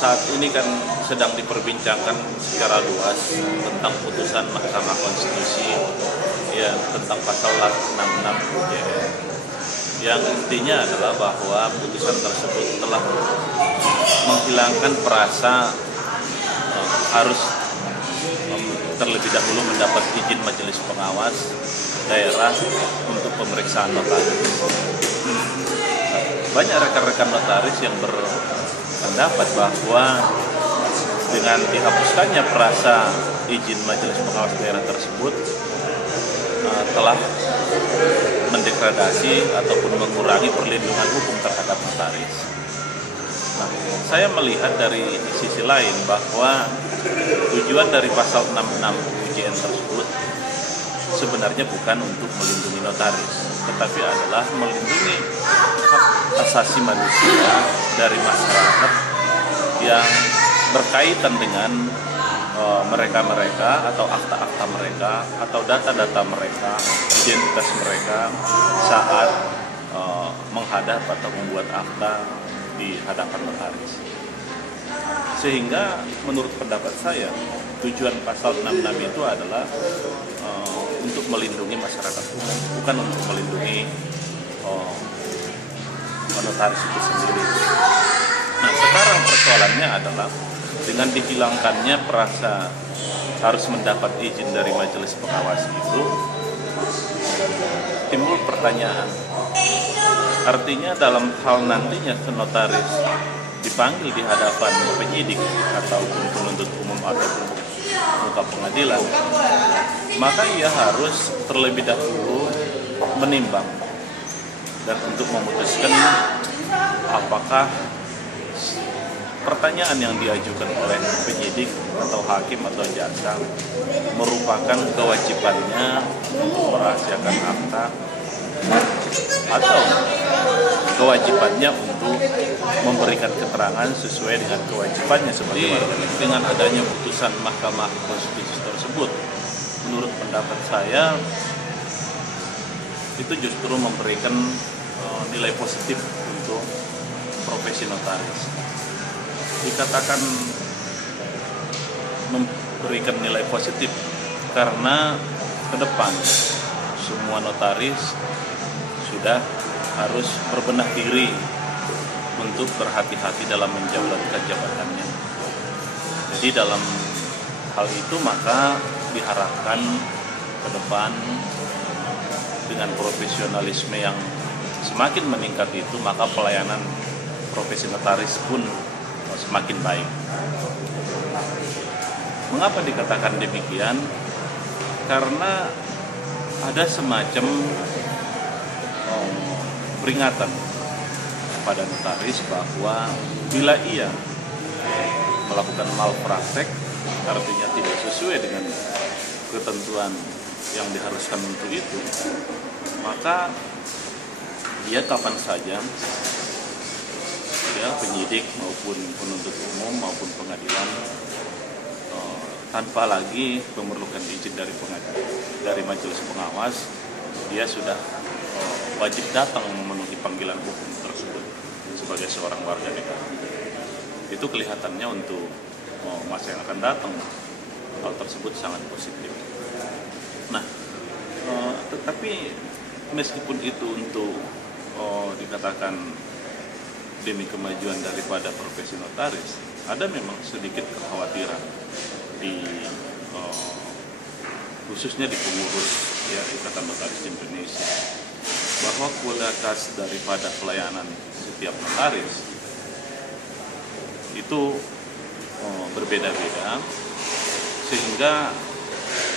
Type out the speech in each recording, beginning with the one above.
saat ini kan sedang diperbincangkan secara luas tentang putusan Mahkamah Konstitusi ya tentang pasal 66 UJN, yang intinya adalah bahwa putusan tersebut telah menghilangkan perasa harus terlebih dahulu mendapat izin Majelis Pengawas Daerah untuk pemeriksaan notaris. Banyak rekan-rekan notaris yang berpendapat bahwa dengan dihapuskannya perasa izin Majelis Pengawas Daerah tersebut telah mendegradasi ataupun mengurangi perlindungan hukum terhadap notaris. Nah, saya melihat dari sisi lain bahwa tujuan dari pasal 66 UJN tersebut sebenarnya bukan untuk melindungi notaris, tetapi adalah melindungi hak asasi manusia dari masyarakat yang berkaitan dengan mereka-mereka atau akta-akta mereka atau data-data mereka, identitas mereka saat menghadap atau membuat akta di hadapan notaris. Sehingga menurut pendapat saya tujuan pasal 66 itu adalah untuk melindungi masyarakat umum, bukan untuk melindungi notaris itu sendiri. Nah, sekarang persoalannya adalah dengan dihilangkannya perasa harus mendapat izin dari Majelis Pengawas itu, timbul pertanyaan. Artinya dalam hal nantinya notaris dipanggil di hadapan penyidik ataupun penuntut umum ataupun muka pengadilan, maka ia harus terlebih dahulu menimbang dan untuk memutuskan apakah pertanyaan yang diajukan oleh penyidik atau hakim atau jaksa merupakan kewajibannya untuk merahasiakan akta atau kewajibannya untuk memberikan keterangan sesuai dengan kewajibannya seperti dengan adanya putusan Mahkamah Konstitusi tersebut. Menurut pendapat saya itu justru memberikan nilai positif untuk profesi notaris. Dikatakan memberikan nilai positif karena ke depan semua notaris sudah harus berbenah diri untuk berhati-hati dalam menjalankan jabatannya. Jadi dalam hal itu maka diharapkan ke depan dengan profesionalisme yang semakin meningkat itu, maka pelayanan profesi notaris pun semakin baik. Mengapa dikatakan demikian? Karena ada semacam peringatan kepada notaris bahwa bila ia melakukan malpraktek, artinya tidak sesuai dengan ketentuan yang diharuskan untuk itu, maka dia kapan saja, ya penyidik maupun penuntut umum maupun pengadilan, tanpa lagi memerlukan izin dari Majelis Pengawas, dia sudah wajib datang memenuhi panggilan hukum tersebut sebagai seorang warga negara. Itu kelihatannya untuk masa yang akan datang, hal tersebut sangat positif. Nah, tetapi meskipun itu untuk dikatakan demi kemajuan daripada profesi notaris, ada memang sedikit kekhawatiran khususnya di pengurus ya Ikatan Notaris Indonesia, bahwa kualitas daripada pelayanan setiap notaris itu berbeda-beda, sehingga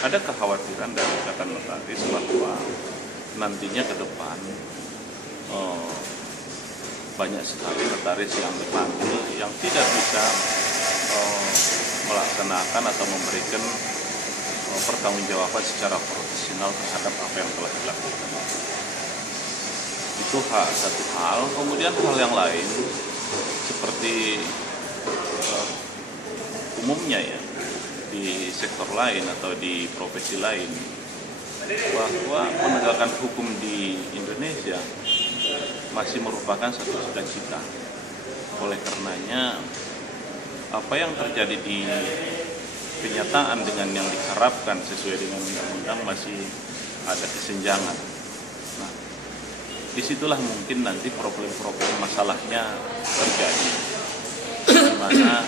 ada kekhawatiran dari Ikatan Notaris bahwa nantinya ke depan banyak sekali notaris yang dipanggil yang tidak bisa melaksanakan atau memberikan pertanggungjawaban secara profesional terhadap apa yang telah dilakukan. Itu satu hal. Kemudian hal yang lain seperti umumnya ya di sektor lain atau di profesi lain, bahwa penegakan hukum di Indonesia masih merupakan satu cita-cita. Oleh karenanya apa yang terjadi di kenyataan dengan yang diharapkan sesuai dengan undang-undang masih ada kesenjangan. Nah, disitulah mungkin nanti problem-problem masalahnya terjadi, di mana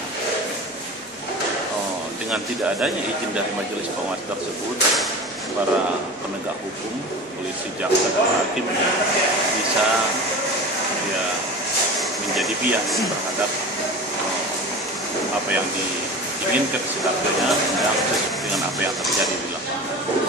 dengan tidak adanya izin dari majelis pengawas tersebut, para penegak hukum, polisi, jaksa, dan hakim bisa menjadi bias terhadap apa yang diinginkan seharusnya yang sesuai dengan apa yang terjadi di lapangan.